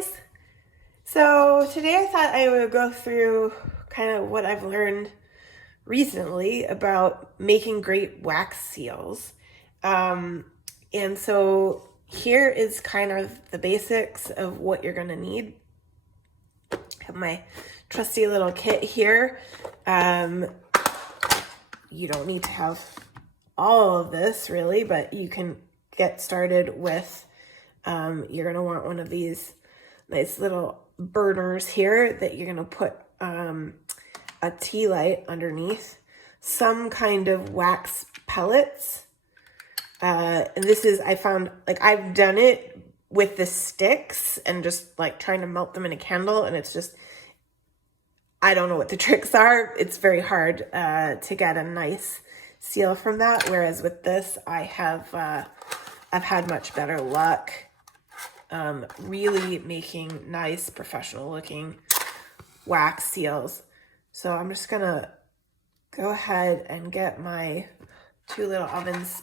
guys! So today I thought I would go through kind of what I've learned recently about making great wax seals. And so here is kind of the basics of what you're going to need. I have my trusty little kit here. You don't need to have all of this really, but you can get started with, you're going to want one of these nice little burners here that you're going to put a tea light underneath, some kind of wax pellets. And this is, I found, like, I've done it with the sticks and just like trying to melt them in a candle, and it's just, I don't know what the tricks are. It's very hard to get a nice seal from that. Whereas with this, I've had much better luck really making nice professional looking wax seals. So I'm just gonna go ahead and get my two little ovens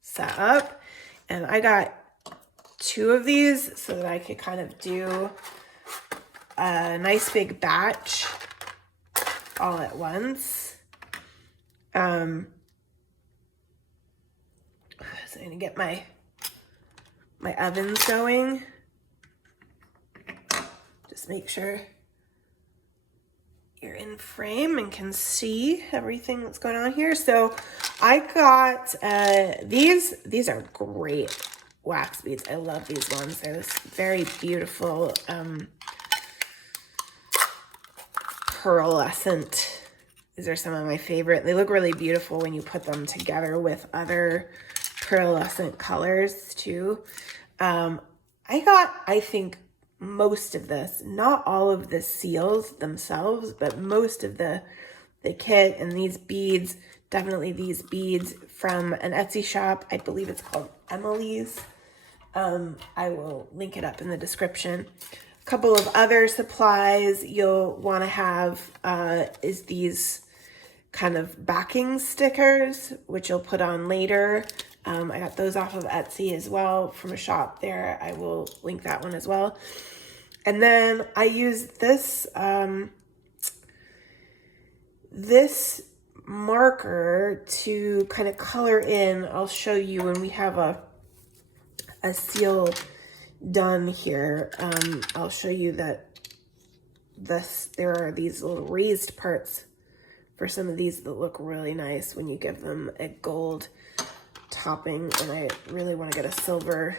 set up, and I got two of these so that I could kind of do a nice big batch all at once. So I'm gonna get my ovens going. Just make sure you're in frame and can see everything that's going on here. So I got these are great wax beads. I love these ones. They're this very beautiful pearlescent. These are some of my favorite. They look really beautiful when you put them together with other pearlescent colors too. I got, I think, most of this, not all of the seals themselves, but most of the kit and these beads, definitely these beads from an Etsy shop. I believe it's called Emily's. I will link it up in the description. A couple of other supplies you'll want to have is these kind of backing stickers, which you'll put on later. I got those off of Etsy as well from a shop there. I will link that one as well. And then I use this, this marker to kind of color in. I'll show you when we have a seal done here. I'll show you that there are these little raised parts for some of these that look really nice when you give them a gold topping, and I really want to get a silver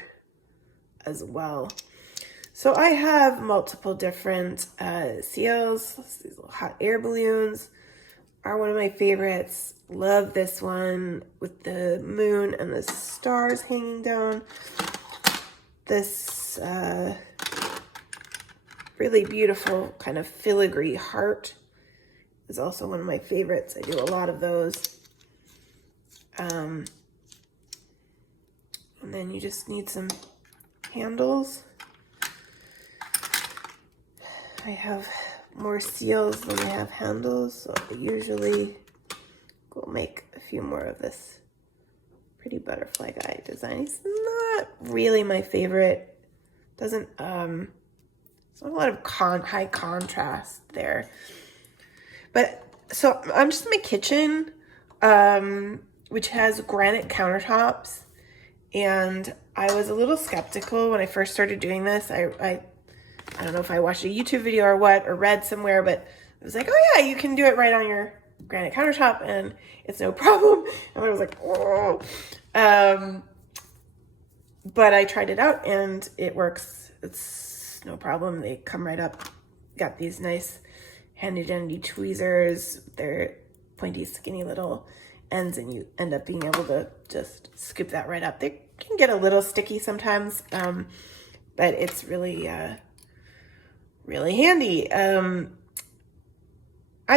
as well. So I have multiple different seals. These little hot air balloons are one of my favorites. Love this one with the moon and the stars hanging down. This really beautiful kind of filigree heart is also one of my favorites. I do a lot of those. And then you just need some handles. I have more seals than I have handles, so I usually will make a few more of this pretty butterfly guy design. It's not really my favorite. Doesn't it's not a lot of high contrast there. But so I'm just in my kitchen, which has granite countertops, and I was a little skeptical when I first started doing this. I don't know if I watched a YouTube video or what, or read somewhere, but it was like, oh yeah, you can do it right on your granite countertop and it's no problem. And I was like, oh. But I tried it out and it works. It's no problem. They come right up. Got these nice handy dandy tweezers. They're pointy, skinny little ends, and you end up being able to just scoop that right up. They can get a little sticky sometimes, but it's really, really handy. I've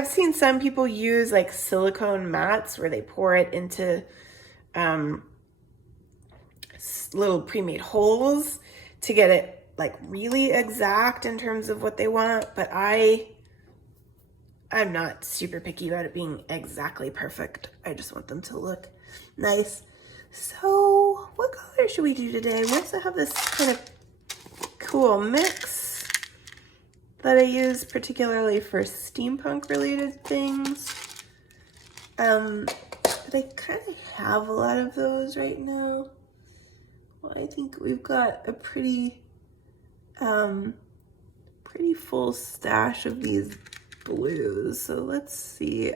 seen some people use like silicone mats where they pour it into little pre-made holes to get it like really exact in terms of what they want, but I'm not super picky about it being exactly perfect. I just want them to look nice. So what color should we do today? We also have this kind of cool mix. that I use particularly for steampunk related things. But I kind of have a lot of those right now. Well, I think we've got a pretty full stash of these blues. So let's see.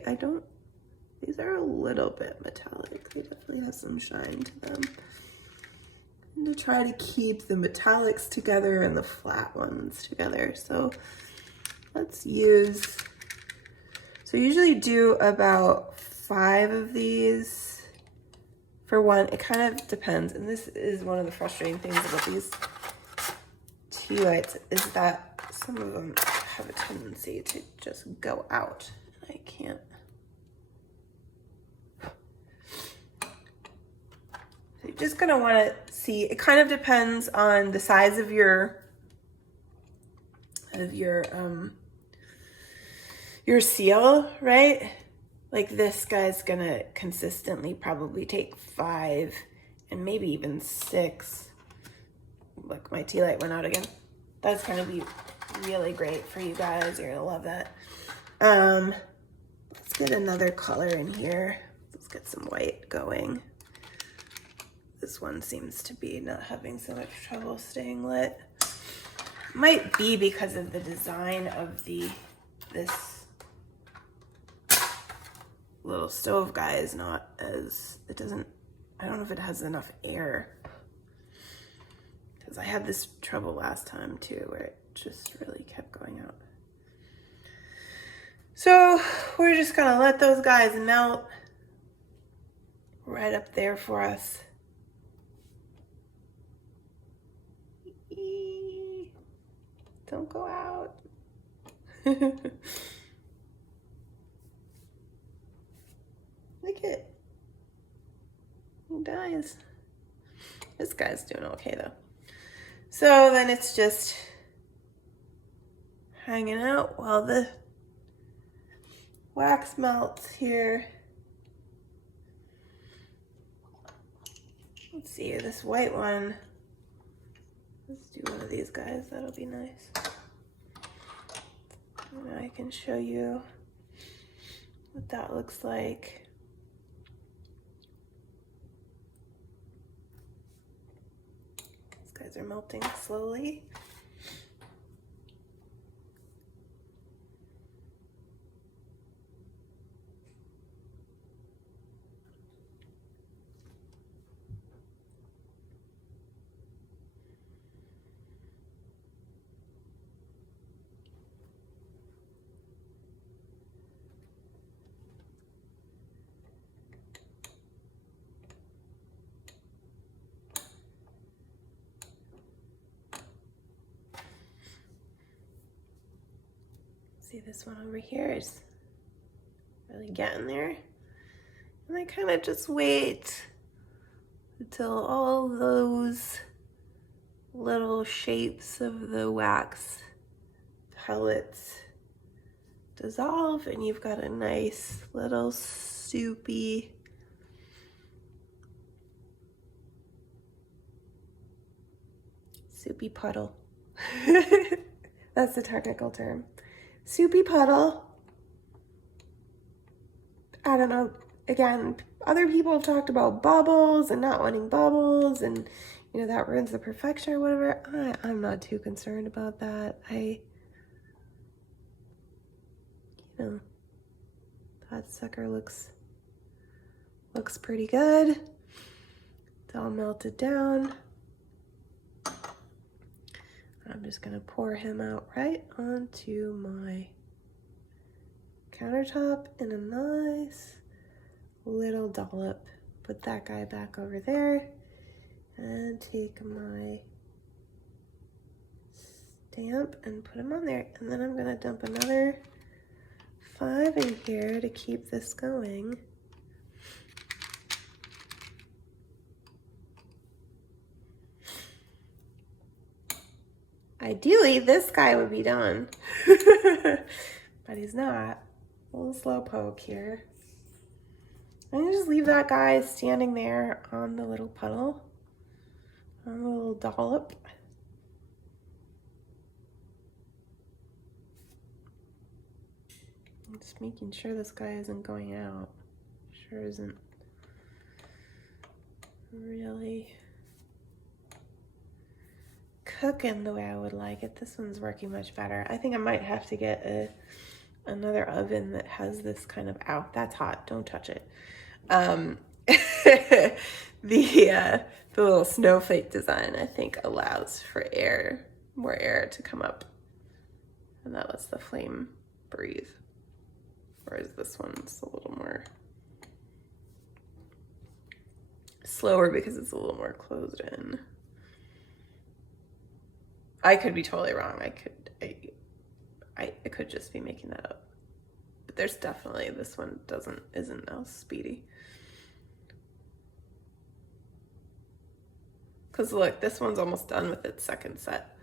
These are a little bit metallic. They definitely have some shine to them. And to try to keep the metallics together and the flat ones together. So let's use, so I usually do about 5 of these for one. It kind of depends. And this is one of the frustrating things about these tea lights, is that some of them have a tendency to just go out. I can't. So you're just gonna want to see, it kind of depends on the size of your seal, right? Like this guy's gonna consistently probably take 5 and maybe even 6. Look, my tea light went out again. That's gonna be really great for you guys. You're gonna love that. Let's get another color in here. Let's get some white going. This one seems to be not having so much trouble staying lit. Might be because of the design of this little stove guy is not as, I don't know if it has enough air. Because I had this trouble last time too, where it just really kept going out. So we're just gonna let those guys melt right up there for us. Don't go out. Look it. He dies. This guy's doing okay though. So then it's just hanging out while the wax melts here. Let's see, this white one. Let's do one of these guys, that'll be nice. And I can show you what that looks like. These guys are melting slowly. See, this one over here is really getting there. And I kind of just wait until all those little shapes of the wax pellets dissolve, and you've got a nice little soupy puddle. That's the technical term. Soupy puddle. I don't know. Again, other people have talked about bubbles and not wanting bubbles, and you know that ruins the perfection or whatever. I'm not too concerned about that. That sucker looks pretty good. It's all melted down. I'm just gonna pour him out right onto my countertop in a nice little dollop. Put that guy back over there and take my stamp and put him on there. And then I'm gonna dump another 5 in here to keep this going. Ideally, this guy would be done, but he's not. A little slow poke here. I'm gonna just leave that guy standing there on the little puddle, on the little dollop. Just making sure this guy isn't going out. Sure isn't really cooking the way I would like it. This one's working much better. I think I might have to get another oven that has this kind of, ow, that's hot, don't touch it. The little snowflake design, I think, allows for more air to come up. And that lets the flame breathe. Whereas this one's a little more slower because it's a little more closed in. I could be totally wrong. I could just be making that up. But there's definitely, this one isn't as speedy. Because look, this one's almost done with its second set.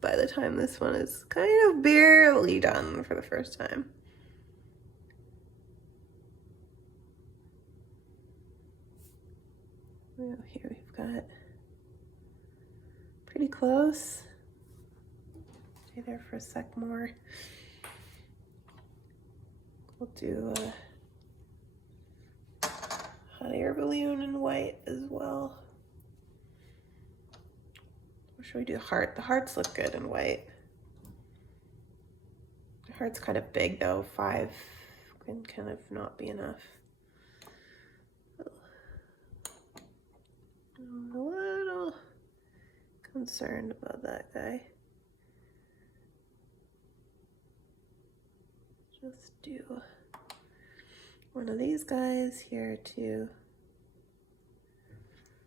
By the time this one is kind of barely done for the first time. Well, here we've got pretty close. Stay there for a sec more. We'll do a hot air balloon in white as well. Or should we do heart? The hearts look good in white. The heart's kind of big though. 5 can kind of not be enough. I'm a little concerned about that guy. Just do one of these guys here too.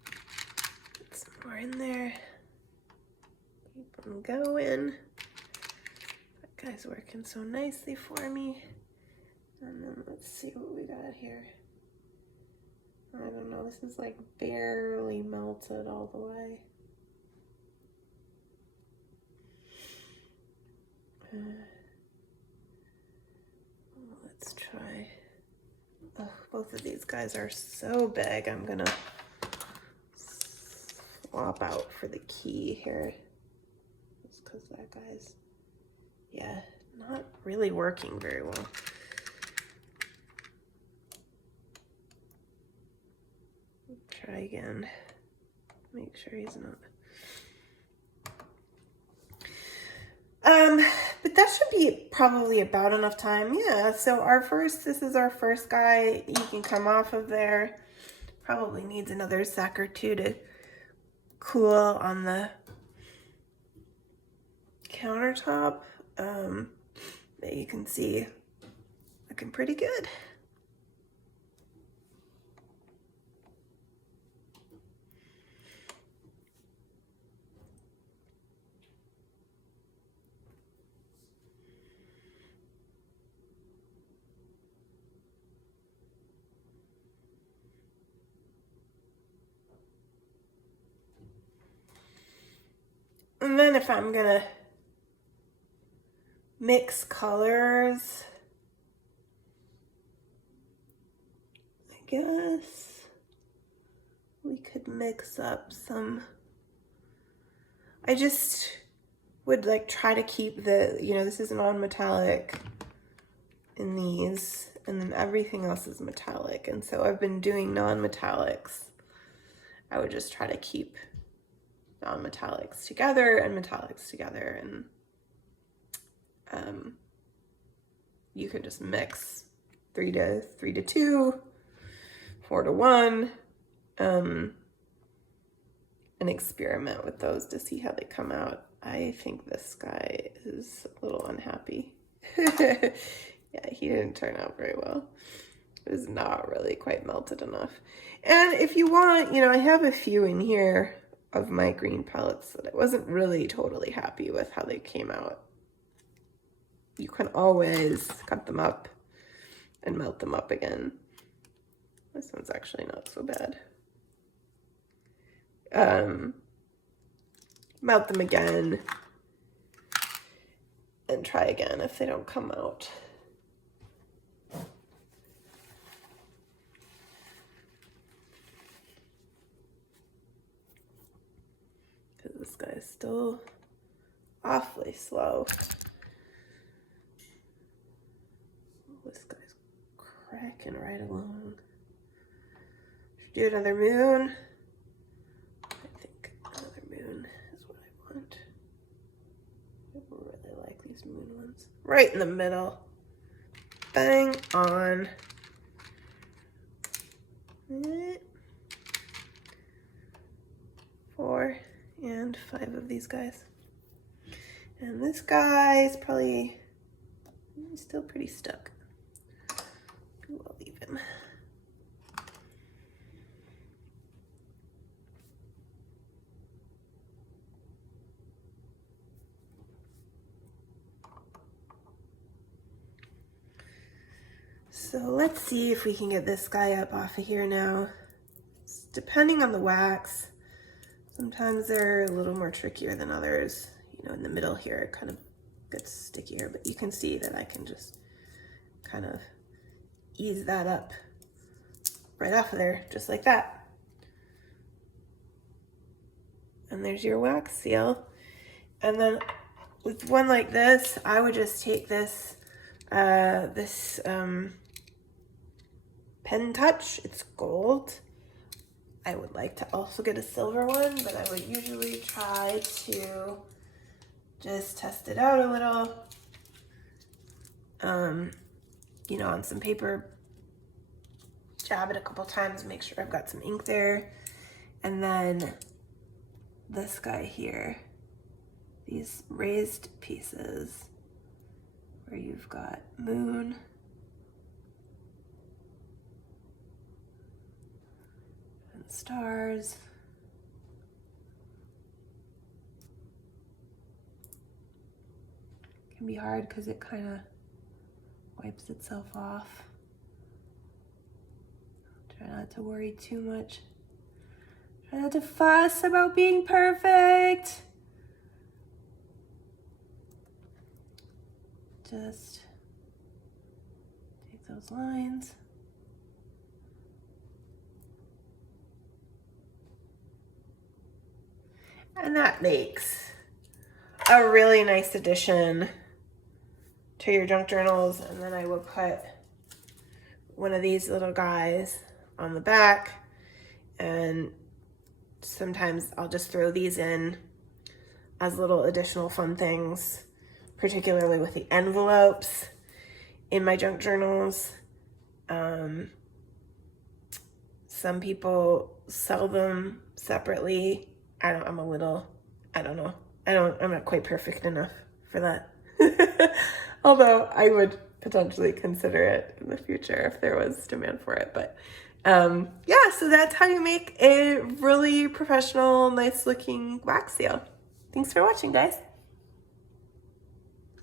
Put some more in there. Keep them going. That guy's working so nicely for me. And then let's see what we got here. I don't know, this is like barely melted all the way. Let's try. Oh, both of these guys are so big. I'm gonna swap out for the key here. Just because that guy's, yeah, not really working very well. Try again. Make sure he's not. But that should be probably about enough time. Yeah, so this is our first guy. You can come off of there. Probably needs another sec or two to cool on the countertop. That you can see looking pretty good. And then if I'm gonna mix colors, I guess we could mix up some. I just would like try to keep the, this is non-metallic in these, and then everything else is metallic. And so I've been doing non-metallics. I would just try to keep non-metallics together and metallics together, and you can just mix 3 to 2, 4 to 1, and experiment with those to see how they come out. I think this guy is a little unhappy. Yeah, he didn't turn out very well. It was not really quite melted enough. And if you want, I have a few in here of my green pellets that I wasn't really totally happy with how they came out. You can always cut them up and melt them up again. This one's actually not so bad. Melt them again and try again if they don't come out. Because this guy's still awfully slow. can ride along. Should do another moon. I think another moon is what I want. I really like these moon ones. Right in the middle. Bang on. 4 and 5 of these guys. And this guy is probably still pretty stuck. We'll leave him. So let's see if we can get this guy up off of here now. Depending on the wax, sometimes they're a little more trickier than others. You know, in the middle here, it kind of gets stickier, but you can see that I can just kind of ease that up right off of there, just like that. And there's your wax seal. And then with one like this, I would just take this, Pen Touch. It's gold. I would like to also get a silver one, but I would usually try to just test it out a little, you know, on some paper, jab it a couple times, make sure I've got some ink there. And then this guy here, these raised pieces where you've got moon, and stars, can be hard because it kind of wipes itself off. Try not to worry too much. Try not to fuss about being perfect. Just take those lines. And that makes a really nice addition to your junk journals. And then I will put one of these little guys on the back, and sometimes I'll just throw these in as little additional fun things, particularly with the envelopes in my junk journals. Some people sell them separately. I'm not quite perfect enough for that. Although I would potentially consider it in the future if there was demand for it. But yeah, so that's how you make a really professional, nice looking wax seal. Thanks for watching, guys.